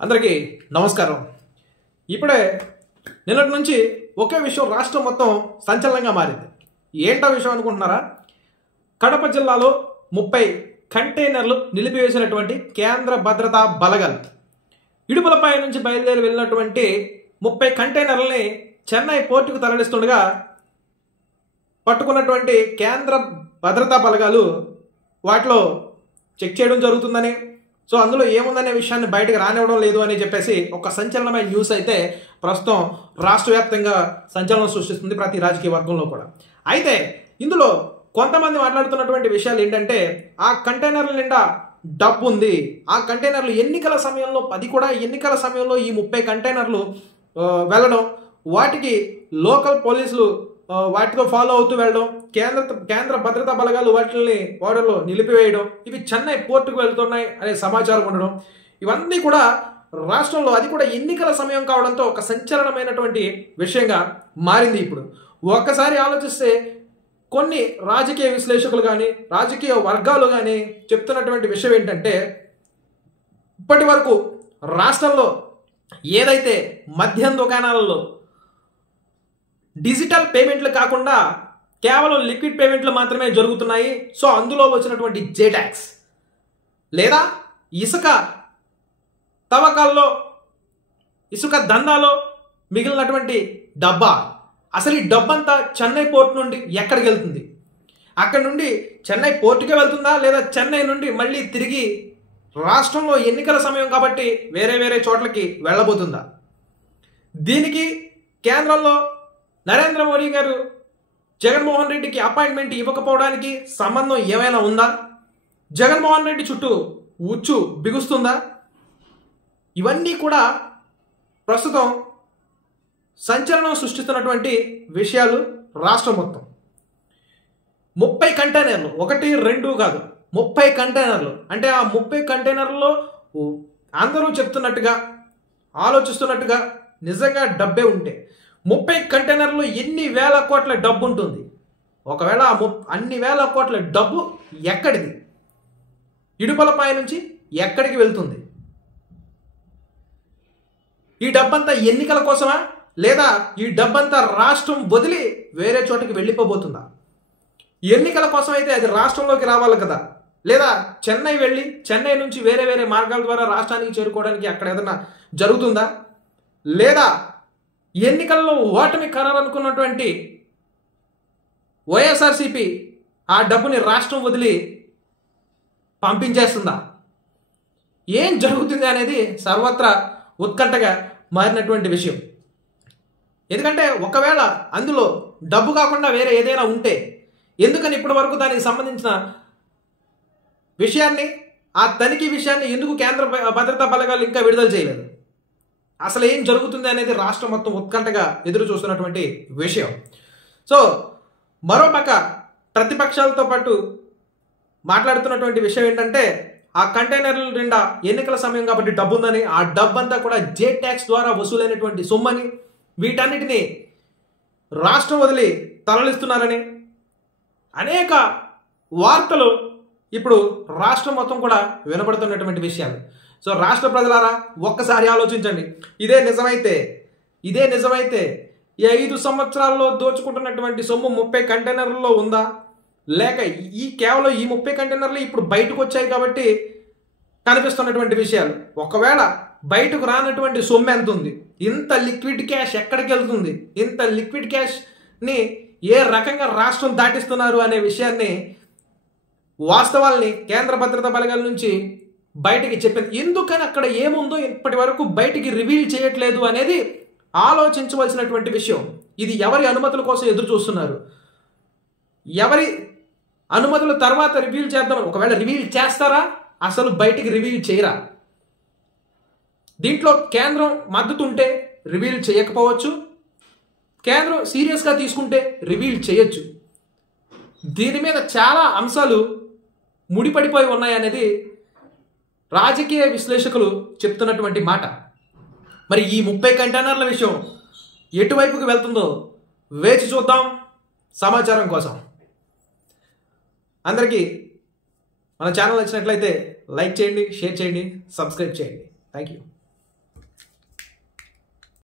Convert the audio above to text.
అందరికీ నమస్కారం. ఇప్పుడే నిన్నటి నుంచి ఒకే విషయం రాష్ట్రం మొత్తం సంచలనంగా మారింది. ఏంటో విషయం అనుకుంటున్నారా? కడప జిల్లాలో 30 కంటైనర్లు నిలిపివేసినటువంటి కేంద్ర భద్రతా బలగాలు ఇడుపులపై నుంచి బయలుదేరి వెళ్ళినటువంటి 30 కంటైనర్లని చెన్నై పోర్టుకు తరలిస్తుండగా పట్టుకున్నటువంటి కేంద్ర భద్రతా బలగాలు వాటిలో చెక్ చేయడం జరుగుతుందని, సో అందులో ఏముందనే విషయాన్ని బయటకు రానివ్వడం లేదు అని చెప్పేసి ఒక సంచలనమైన న్యూస్ అయితే ప్రస్తుతం రాష్ట్ర వ్యాప్తంగా సంచలనం సృష్టిస్తుంది ప్రతి రాజకీయ వర్గంలో కూడా. అయితే ఇందులో కొంతమంది మాట్లాడుతున్నటువంటి విషయాలు ఏంటంటే, ఆ కంటైనర్ల నిండా డబ్బు ఉంది, ఆ కంటైనర్లు ఎన్నికల సమయంలో 10 కూడా ఎన్నికల సమయంలో ఈ 30 కంటైనర్లు వెళ్ళడం, వాటికి లోకల్ పోలీసులు వాటితో ఫాలో అవుతూ వెళ్ళడం, కేంద్ర భద్రతా బలగాలు వాటిని ఓడర్లో నిలిపివేయడం, ఇవి చెన్నై పోర్టుకు వెళ్తున్నాయి అనే సమాచారం ఉండడం, ఇవన్నీ కూడా రాష్ట్రంలో అది కూడా ఎన్నికల సమయం కావడంతో ఒక సంచలనమైనటువంటి విషయంగా మారింది. ఇప్పుడు ఒక్కసారి ఆలోచిస్తే కొన్ని రాజకీయ విశ్లేషకులు కానీ రాజకీయ వర్గాలు కానీ చెప్తున్నటువంటి విషయం ఏంటంటే, ఇప్పటి వరకు రాష్ట్రంలో ఏదైతే మద్యం దుకాణాలలో డిజిటల్ పేమెంట్లు కాకుండా కేవలం లిక్విడ్ పేమెంట్లు మాత్రమే జరుగుతున్నాయి, సో అందులో వచ్చినటువంటి జే ట్యాక్స్ లేదా ఇసుక తవ్వకాల్లో ఇసుక దందాలో మిగిలినటువంటి డబ్బా, అసలు ఈ డబ్బంతా చెన్నై పోర్ట్ నుండి ఎక్కడికి వెళ్తుంది? అక్కడ నుండి చెన్నై పోర్టుకే వెళ్తుందా, లేదా చెన్నై నుండి మళ్ళీ తిరిగి రాష్ట్రంలో ఎన్నికల సమయం కాబట్టి వేరే వేరే చోట్లకి వెళ్ళబోతుందా? దీనికి కేంద్రంలో నరేంద్ర మోడీ గారు జగన్మోహన్ రెడ్డికి అపాయింట్మెంట్ ఇవ్వకపోవడానికి సంబంధం ఏమైనా ఉందా? జగన్మోహన్ రెడ్డి చుట్టూ ఉచ్చు బిగుస్తుందా? ఇవన్నీ కూడా ప్రస్తుతం సంచలనం సృష్టిస్తున్నటువంటి విషయాలు రాష్ట్రం మొత్తం. 30 కంటైనర్లు, 1, 2 కాదు, 30 కంటైనర్లు. అంటే ఆ 30 కంటైనర్లలో అందరూ చెప్తున్నట్టుగా ఆలోచిస్తున్నట్టుగా నిజంగా డబ్బే ఉంటే 30 కంటైనర్లు ఎన్ని వేల కోట్ల డబ్బు ఉంటుంది? ఒకవేళ అన్ని వేల కోట్ల డబ్బు ఎక్కడిది? ఇడుపలపై నుంచి ఎక్కడికి వెళ్తుంది? ఈ డబ్బంతా ఎన్నికల కోసమా, లేదా ఈ డబ్బంతా రాష్ట్రం వదిలి వేరే చోటకి వెళ్ళిపోబోతుందా? ఎన్నికల కోసం అయితే అది రాష్ట్రంలోకి రావాలి కదా, లేదా చెన్నై వెళ్ళి చెన్నై నుంచి వేరే వేరే మార్గాల ద్వారా రాష్ట్రానికి చేరుకోవడానికి అక్కడ ఏదైనా జరుగుతుందా? లేదా ఎన్నికల్లో ఓటమి ఖరారనుకున్నటువంటి వైఎస్ఆర్సీపీ ఆ డబ్బుని రాష్ట్రం వదిలి పంపించేస్తుందా? ఏం జరుగుతుంది అనేది సర్వత్రా ఉత్కంఠగా మారినటువంటి విషయం. ఎందుకంటే ఒకవేళ అందులో డబ్బు కాకుండా వేరే ఏదైనా ఉంటే ఎందుకని ఇప్పటి వరకు దానికి సంబంధించిన విషయాన్ని, ఆ తనిఖీ విషయాన్ని ఎందుకు కేంద్ర భద్రతా బలగాలు ఇంకా విడుదల చేయలేదు? అసలు ఏం జరుగుతుంది అనేది రాష్ట్రం మొత్తం ఉత్కంఠగా ఎదురు చూస్తున్నటువంటి విషయం. సో మరోపక్క ప్రతిపక్షాలతో పాటు మాట్లాడుతున్నటువంటి విషయం ఏంటంటే, ఆ కంటైనర్ల నిండా ఎన్నికల సమయం కాబట్టి డబ్బు ఉందని, ఆ డబ్బంతా కూడా జే ట్యాక్స్ ద్వారా వసూలైనటువంటి సొమ్మని, వీటన్నిటినీ రాష్ట్రం వదిలి తరలిస్తున్నారని అనేక వార్తలు ఇప్పుడు రాష్ట్రం మొత్తం కూడా వినబడుతున్నటువంటి విషయాలు. సో రాష్ట్ర ప్రజలారా ఒక్కసారి ఆలోచించండి. ఇదే నిజమైతే ఈ 5 సంవత్సరాల్లో దోచుకుంటున్నటువంటి సొమ్ము 30 కంటైనర్లలో ఉందా, లేక కేవలం ఈ 30 కంటైనర్లు ఇప్పుడు బయటకు వచ్చాయి కాబట్టి కనిపిస్తున్నటువంటి విషయాలు? ఒకవేళ బయటకు రానటువంటి సొమ్ము ఎంత ఉంది? ఇంత లిక్విడ్ క్యాష్ ఎక్కడికి వెళ్తుంది? ఇంత లిక్విడ్ క్యాష్ని ఏ రకంగా రాష్ట్రం దాటిస్తున్నారు అనే విషయాన్ని, వాస్తవాల్ని కేంద్ర భద్రతా బలగాల నుంచి బయటికి చెప్పింది. ఎందుకని అక్కడ ఏముందో ఇప్పటి వరకు బయటికి రివీల్ చేయట్లేదు అనేది ఆలోచించవలసినటువంటి విషయం. ఇది ఎవరి అనుమతుల కోసం ఎదురు చూస్తున్నారు? ఎవరి అనుమతుల తర్వాత రివీల్ చేద్దాం? ఒకవేళ రివీల్ చేస్తారా? అసలు బయటికి రివీల్ చేయరా? దీంట్లో కేంద్రం మద్దతు ఉంటే రివీల్ చేయకపోవచ్చు, కేంద్రం సీరియస్గా తీసుకుంటే రివీల్ చేయొచ్చు. దీని మీద చాలా అంశాలు ముడిపడిపోయి ఉన్నాయనేది రాజకీయ విశ్లేషకులు చెప్తున్నటువంటి మాట. మరి ఈ 30 కంటైనర్ల విషయం ఎటువైపుకి వెళ్తుందో వేచి చూద్దాం సమాచారం కోసం. అందరికీ మన ఛానల్ నచ్చినట్లయితే లైక్ చేయండి, షేర్ చేయండి, సబ్స్క్రైబ్ చేయండి. Thank you.